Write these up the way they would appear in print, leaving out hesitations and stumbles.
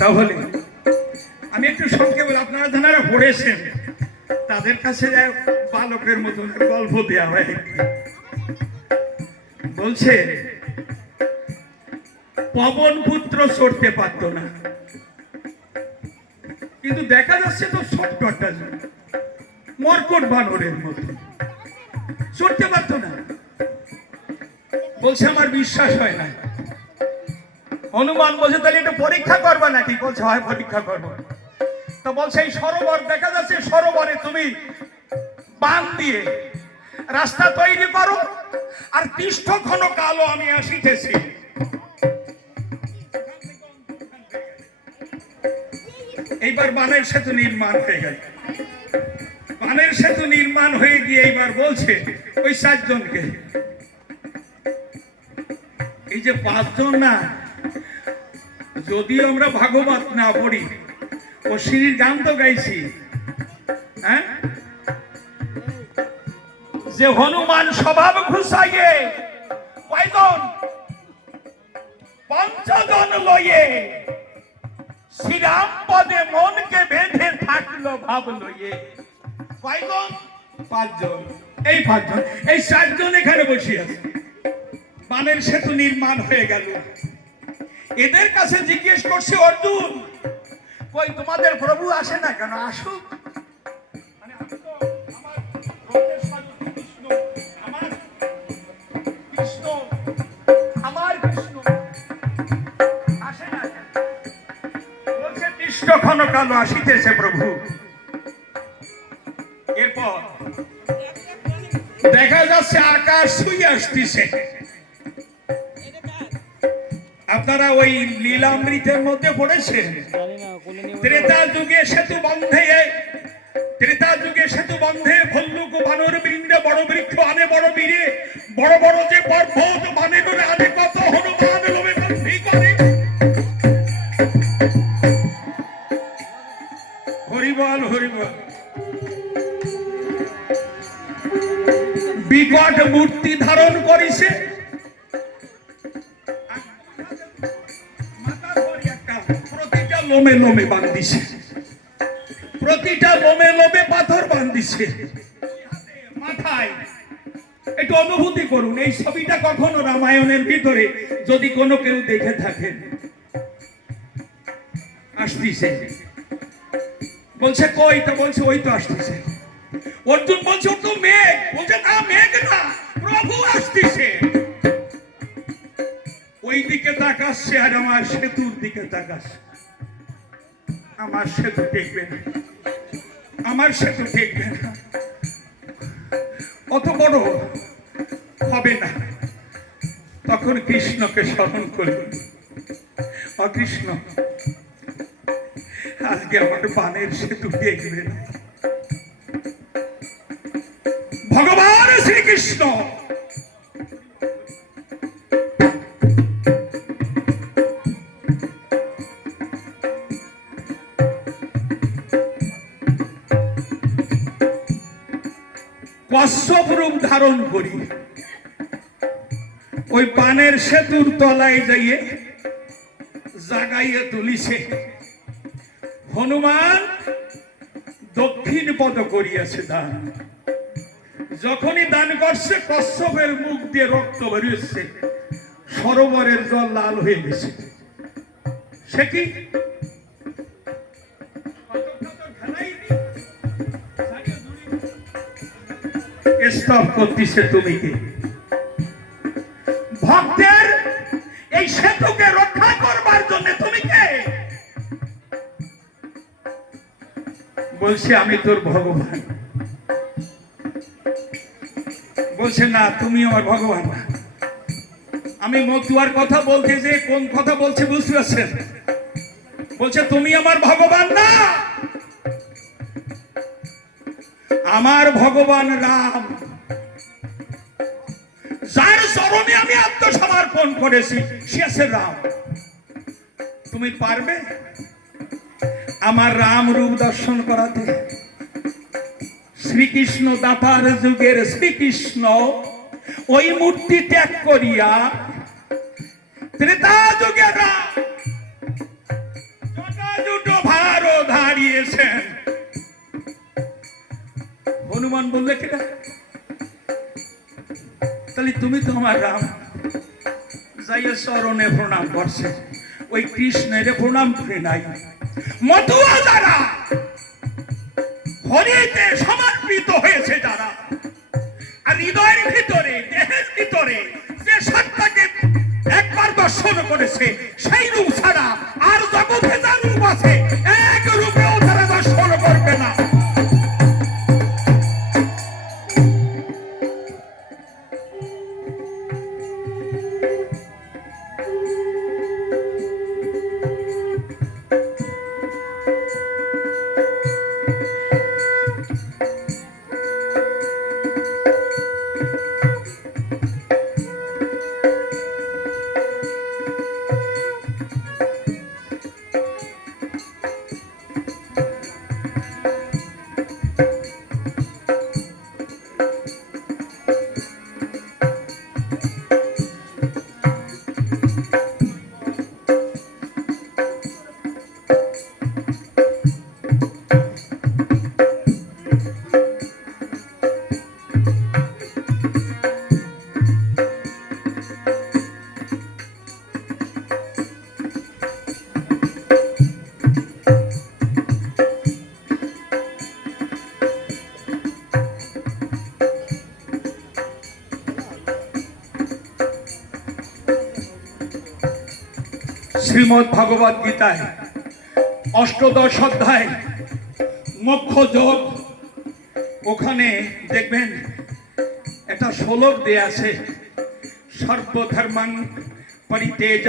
তাহলে আমি একটু সংক্ষেপে, আপনারা যারা পড়েছেন তাদের কাছে বালকের মতন গল্প দেওয়া হয়। বলছে পবন পুত্র চড়তে পারত না, কিন্তু দেখা যাচ্ছে তো ছোট্ট একটা মরকট বানরের মতো চড়তে পারত না। বলছে আমার বিশ্বাস হয় না। হনুমান বলছে তাহলে একটু পরীক্ষা করবা নাকি? বলছে হয় পরীক্ষা করবো। তো বলছে এই সরোবর দেখা যাচ্ছে, সরোবরে তুমি বাঁধ দিয়ে রাস্তা তৈরি করো, আর পৃষ্ঠ ঘন কালো আমি আসিতেছি। এইবার বানের সেতু নির্মাণ হয়ে গেল। বানের সেতু নির্মাণ হয়ে গিয়ে এইবার বলছে ওই 4 জনকে, এই যে 5 জন না, যদিও আমরা ভাগবত না পড়ি, ও শ্রীর গান তো গাইছি, হ্যাঁ, যে হনুমান স্বভাব ঘুষাইয়ে কয়জন 5 জন লইয়ে শ্রীরাম পদে মনকে বেঁধে থাকলো ভাব লইয়ে। কয়জন? 5 জন। এই 5 জন, এই 4 জন এখানে বসে আছে। বানের সেতু নির্মাণ হয়ে গেল। এদের কাছে জিজ্ঞেস করছে অর্জুন, কই তোমাদের প্রভু আসে না কেন? আসুক। মানে কৃষ্ণ আসে না কেন? বলছে কৃষ্ণ ক্ষণ কালো আসিতেছে প্রভু। এরপর দেখা যাচ্ছে আকাশ ছুঁয়ে আসতেছে। আপনারা ওই লীলামৃতের মধ্যে পড়েছেন, ত্রেতা যুগে সেতু বন্ধে ভল্লুক বানর বৃন্দে বড় বৃক্ষ আনে বড় বীরে, বড় বড় যে পর্বত বানের আনে কত হনুমান লোভে বন্ধি করে। হরিবল হরিবল। বিকট মূর্তি ধারণ করিছে, প্রতিটা লোমে লোমে বান্ধিছে, প্রতিটা লোমে লোমে পাথর বান্ধিছে মাথায়। একটু অনুভূতি করুন, এই ছবিটা কখনো রামায়ণের ভিতরে যদি কোনো কেউ দেখে থাকেন। আসতেছে, বলছে কই? তো বলছে ওই তো আসতেছে। অর্জুন বলছে ও তো মেঘ। বলছে না, মেঘ না, প্রভু আসতেছে। ওই দিকে তাকাচ্ছে আর আমার সেতুর দিকে তাকাচ্ছে। আমার সেতু টেকবে না, আমার সেতু টেকবে না, অত বড় হবে না। তখন কৃষ্ণকে স্মরণ করলেন, অকৃষ্ণ আজকে আমার বানের সেতু টেকবে না। ভগবান শ্রীকৃষ্ণ কশ্যপ রূপ ধারণ করি ওই বানের সেতুর তলায় যাইয়ে জাগাইয়ে তুলিছে। হনুমান দক্ষিণ পদ করিয়াছে দান। যখনই দান করছে কশ্যপের মুখ দিয়ে রক্ত বেরিয়েছে, সরোবরের জল লাল হয়ে গেছে। সে কি স্তব করতেছে? তুমি কি ভক্তের এই সেতুকে রক্ষা করবার জন্য তুমি কে? বলছে আমি তোর ভগবান। বলছে না, তুমি আমার ভগবান না। আমি মতুয়ার কথা বলতে যে কোন কথা বলছে বুঝতে পারছেন? বলছে তুমি আমার ভগবান না, আমার ভগবান রাম, যার চরণে আমি আত্মসমর্পণ করেছি সে আছে রাম। তুমি পারবে আমার রাম রূপ দর্শন করাতে? শ্রীকৃষ্ণ দাপার যুগের শ্রীকৃষ্ণ ওই মূর্তি ত্যাগ করিয়া ত্রেতা যুগেরা জটাজুট ভারও ধারিয়েছেন। হনুমান বললে কেটা, তাহলে তুমি তো আমার রাম, যাইয়া চরণে প্রণাম করছে, ওই কৃষ্ণের প্রণাম করে নাই। মতুয়া যারা হরিতে সমর্পিত হয়েছে, যারা আর হৃদয়ের ভিতরে দেহের ভিতরে যে সত্তাকে একবার দর্শন করেছে, সেই রূপ ছাড়া আর জগতে যা রূপ আছে এক রূপেও তারা দর্শন করবে না। শ্রীমদ্ ভগবদ গীতায় অষ্টদশ অধ্যায় মোক্ষ যোগ, ওখানে দেখবেন একটা শ্লোক দেয়া আছে, সর্বধর্মাং পরিত্যজ্য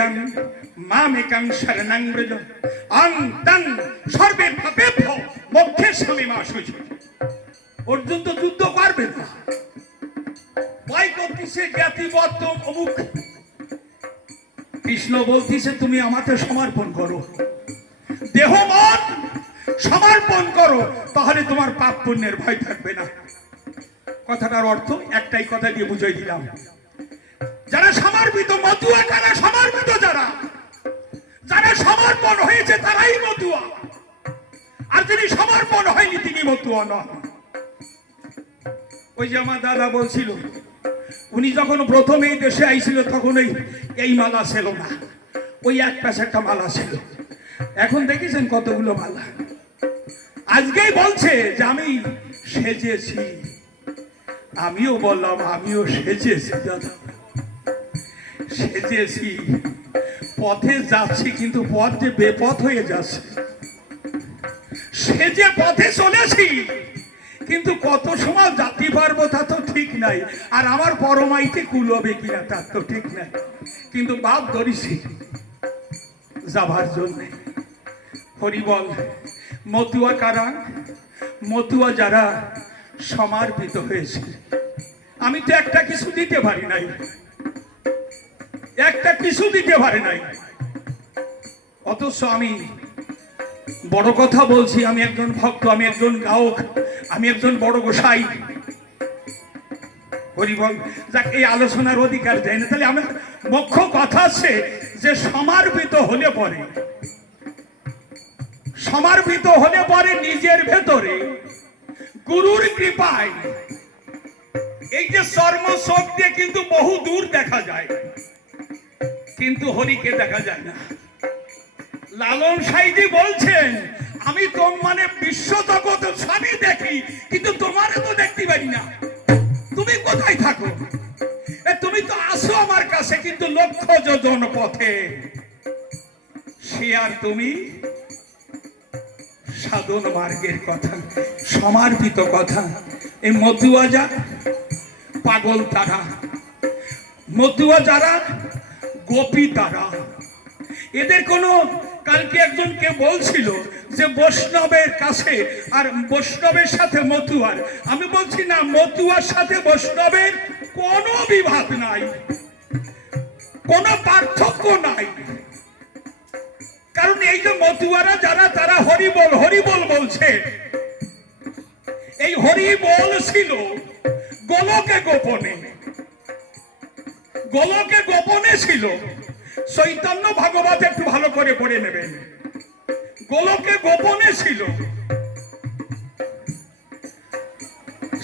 মামেকং শরণং ব্রজ অং তং সর্বেভ্যো মোক্ষেস্যামি মা শুচি। অর্জুন তো যুদ্ধ করবে না, ভয় করতেছে জ্ঞাতিবদ্ধ অমুক। কৃষ্ণ বলতেছে তুমি আমাকে সমর্পণ করো, দেহ মন সমর্পণ করো, তাহলে তোমার পাপ পুণ্যের ভয় থাকবে না। কথাটার অর্থ একটাই কথা দিয়ে বুঝিয়ে দিলাম, যারা সমর্পিত মতুয়া, যারা সমর্পিত, যারা সমর্পণ হয়েছে তারাই মতুয়া, আর যিনি সমর্পণ হয়নি তিনি মতুয়া নন। ওই যে আমার দাদা বলছিল, উনি যখন প্রথম এই দেশে আইছিল তখন এই মালা ছিল না, ওই এক পাশে একটা মালা ছিল। এখন দেখেছেন কতগুলো মালা। আজকেই বলছে যে আমি সেজেছি, আমিও বললাম আমিও সেজেছি দাদা, সেজেছি, পথে যাচ্ছি, কিন্তু পথ যে বেপথ হয়ে যাচ্ছে। সেজে পথে চলেছি, কিন্তু কত সময় যাতে পারবো তা তো ঠিক নাই, আর আমার পরমাইতে কুলবে কিনা তার তো ঠিক নাই, কিন্তু বাপ ধরিছি যাবার জন্য। হরিবল। মতুয়া কারা? মতুয়া যারা সমর্পিত হয়েছে। আমি তো একটা কিছু দিতে পারি নাই, একটা কিছু দিতে পারি নাই, অথচ আমি বড় কথা বলছি, আমি একজন ভক্ত, আমি একজন গায়ক, আমি একজন বড় গোসাই। হরিবল। যাক, এই আলোচনার অধিকার দেয় না, তাহলে আমার মুখ্য কথা আছে যে সমর্পিত হলে পরে, সমর্পিত হলে পরে নিজের ভেতরে গুরুর কৃপায় এই যে চর্ম চোখ দিয়ে কিন্তু বহু দূর দেখা যায়, কিন্তু হরিকে দেখা যায় না। লালন সাইজি বলছেন, আমি মানে বিশ্ব জগৎ সবই দেখি, কিন্তু তোমারে তো দেখতে পারি না। তুমি কোথায় থাকো? তুমি তো আসো আমার কাছে, কিন্তু লক্ষ যোজন পথে। সে আর তুমি সাধন মার্গের কথা, সমর্পিত কথা। এই মতুয়া যা পাগল তারা, মতুয়া যারা গোপী তারা, এদের কোনো, কালকে একজনকে বলছিল যে বৈষ্ণবের কাছে আর বৈষ্ণবের সাথে মতুয়ার, আমি বলছি না, মতুয়ার সাথে বৈষ্ণবের কোনো বিভাগ নাই, কোনো পার্থক্য নাই। কারণ এই যে মতুয়ারা যারা, তারা হরিবল হরিবল বলছে, এই হরিবল ছিল গোলকে গোপনে, গোলকে গোপনে ছিল। চৈতন্য ভাগবত একটু ভালো করে পড়ে নেবেন। গোলকে গোপনে ছিল,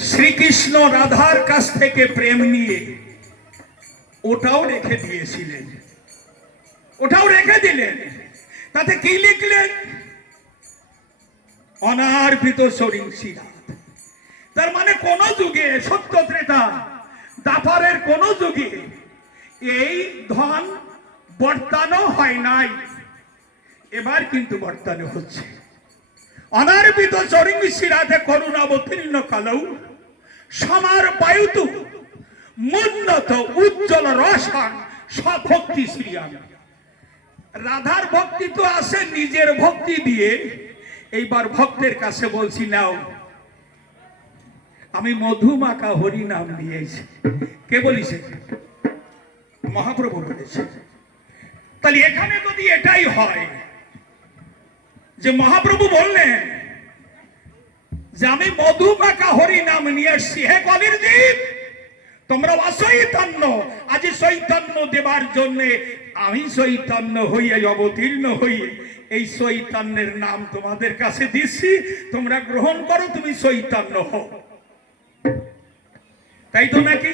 শ্রীকৃষ্ণ রাধার কাছ থেকে প্রেম নিয়ে ওটাও রেখে দিয়েছিলেন, ওটাও রেখে দিলেন। তাতে কি লিখলেন? অনার্পিত সরিংসী রাত। তার মানে কোন যুগে, সত্য ত্রেতা দাপারের কোন যুগে এই ধন বর্তানো হয় নাই, এবার কিন্তু বর্তানো হচ্ছে। অনার্পিত সরিংসী রাতে করুণাবতীর্ণ কালৌ সমার পায়ুতু মুন্নত উজ্জ্বল রসান স্বভক্তি শ্রিয়াম। রাধার ভক্তি তো আছে নিজের ভক্তি দিয়ে, এইবার ভক্তের কাছে বলছি নাও, আমি মধুমাখা হরি নাম দিয়েছি। কে বলিছে? মহাপ্রভু বলেছে। তাহলে এখানে যদি এটাই হয় যে মহাপ্রভু বললেন যে আমি মধুমাখা হরি নাম নিয়ে এসছি, হে কলির জীব তোমরা অচৈতন্য, আজ চৈতন্য দেবার জন্য আমি চৈতন্য হইয়া অবতীর্ণ হইয়ে এই চৈতন্যের নাম তোমাদের কাছে দিচ্ছি, তোমরা গ্রহণ করো, তুমি চৈতন্য হও। তাই তো নাকি?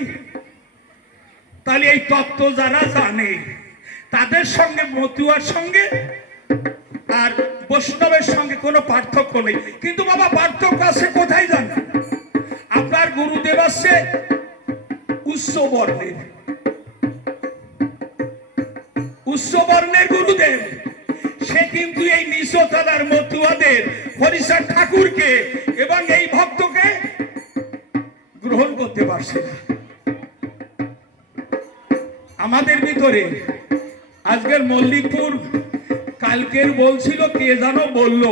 তাহলে এই তত্ত্ব যারা জানে তাদের সঙ্গে মতুয়ার সঙ্গে আর বৈষ্ণবের সঙ্গে কোনো পার্থক্য নেই। কিন্তু বাবা পার্থক্য আছে কোথায় জানেন? আপনার গুরুদেব আছে উচ্চ বর্ণের, উচ্চ বর্ণের গুরুদেব, সে কিন্তু এই নিচতলার মতুয়াদের হরিচাঁদ ঠাকুরকে এবং এই ভক্তকে গ্রহণ করতে পারছে না। আমাদের ভিতরে আজকের মল্লিকপুর কালকের বলছিল, কে জানো বলল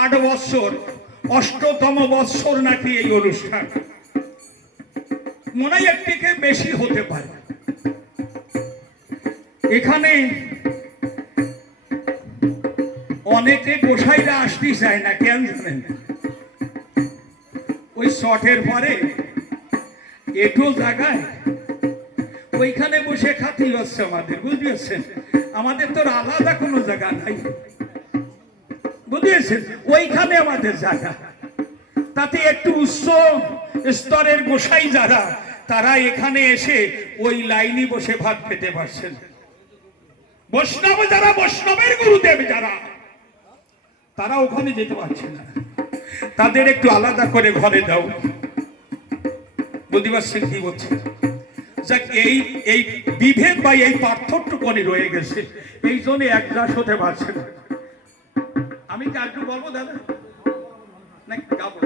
8 বৎসর, 8তম বৎসর নাকি এই অনুষ্ঠান, মনে হয় একটিকে বেশি হতে পারে। এখানে অনেকে গোসাইরা আসতে চায় না, কেন জানেন? ওই শটের পরে একটু জায়গায় ওইখানে বসে খাতি হচ্ছে আমাদের, বুঝতে আমাদের তো আলাদা কোনো জায়গা নাই, বুঝেছেন? ওইখানে আমাদের জায়গা। তাতে একটু উচ্চ স্তরের গোসাই যারা, তারা এখানে এসে ওই লাইনে বসে ভাত খেতে পারছেন। বৈষ্ণব যারা, বৈষ্ণবের গুরুদেব যারা, তারা ওখানে যেতে পারছে না, তাদের একটু আলাদা করে ঘরে দাও। বুঝতে পারছেন কি বলছে? যাক, এই বিভেদ বা এই পার্থক্যটুকুনি রয়ে গেছে, এই জন্য একজাস হতে পারছে না। আমি কি আর একটু বলবো দাদা, নাকি গাবো?